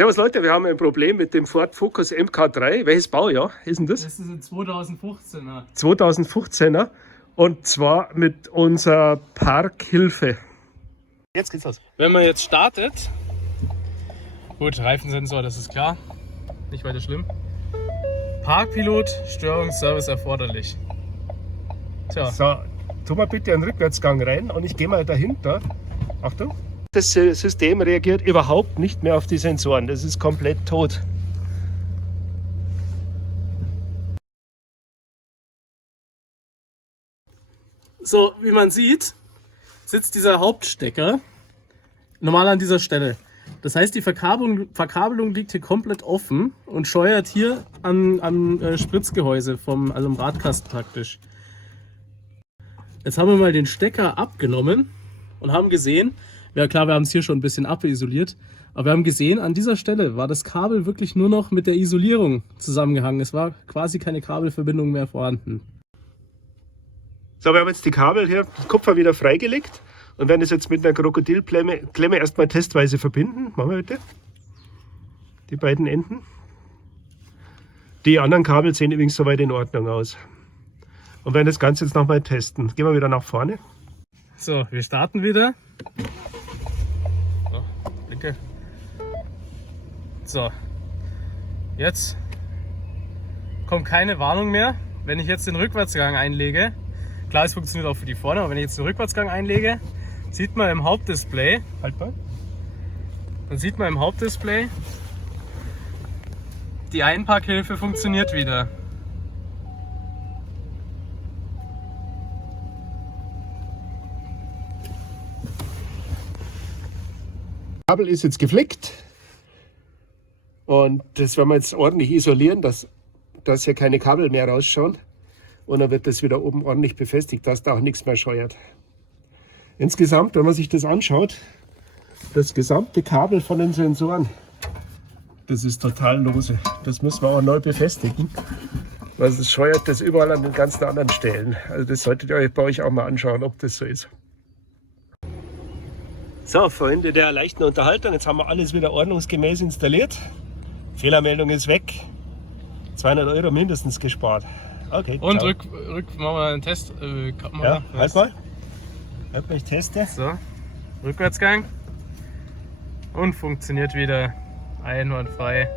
Servus Leute, wir haben ein Problem mit dem Ford Focus Mk3. Welches Baujahr ist denn das? Das ist ein 2015er. 2015er. Und zwar mit unserer Parkhilfe. Jetzt geht's los. Wenn man jetzt startet, gut, Reifensensor, das ist klar, nicht weiter schlimm. Parkpilot, Störungsservice erforderlich. Tja. So, tu mal bitte einen Rückwärtsgang rein und ich gehe mal dahinter. Achtung. Das System reagiert überhaupt nicht mehr auf die Sensoren. Das ist komplett tot. So, wie man sieht, sitzt dieser Hauptstecker normal an dieser Stelle. Das heißt, die Verkabelung liegt hier komplett offen und scheuert hier am Spritzgehäuse also am Radkasten praktisch. Jetzt haben wir mal den Stecker abgenommen und haben gesehen, ja klar, wir haben es hier schon ein bisschen abisoliert, aber wir haben gesehen, an dieser Stelle war das Kabel wirklich nur noch mit der Isolierung zusammengehangen. Es war quasi keine Kabelverbindung mehr vorhanden. So, wir haben jetzt die Kabel hier, das Kupfer wieder freigelegt und werden es jetzt mit einer Krokodilklemme erstmal testweise verbinden. Machen wir bitte. Die beiden Enden. Die anderen Kabel sehen übrigens soweit in Ordnung aus. Und werden das Ganze jetzt nochmal testen. Gehen wir wieder nach vorne. So, wir starten wieder. So, Blicke. So, jetzt kommt keine Warnung mehr. Wenn ich jetzt den Rückwärtsgang einlege, klar, es funktioniert auch für die vorne, aber wenn ich jetzt den Rückwärtsgang einlege, sieht man im Hauptdisplay, die Einparkhilfe funktioniert wieder. Das Kabel ist jetzt geflickt und das werden wir jetzt ordentlich isolieren, dass hier keine Kabel mehr rausschauen. Und dann wird das wieder oben ordentlich befestigt, dass da auch nichts mehr scheuert. Insgesamt, wenn man sich das anschaut, das gesamte Kabel von den Sensoren, das ist total lose. Das müssen wir auch neu befestigen, weil es scheuert das überall an den ganzen anderen Stellen. Also das solltet ihr euch bei euch auch mal anschauen, ob das so ist. So, Freunde der leichten Unterhaltung, jetzt haben wir alles wieder ordnungsgemäß installiert. Fehlermeldung ist weg. 200 € mindestens gespart. Okay, und machen wir einen Test. Ja, halt mal. Ich teste. So, Rückwärtsgang. Und funktioniert wieder einwandfrei.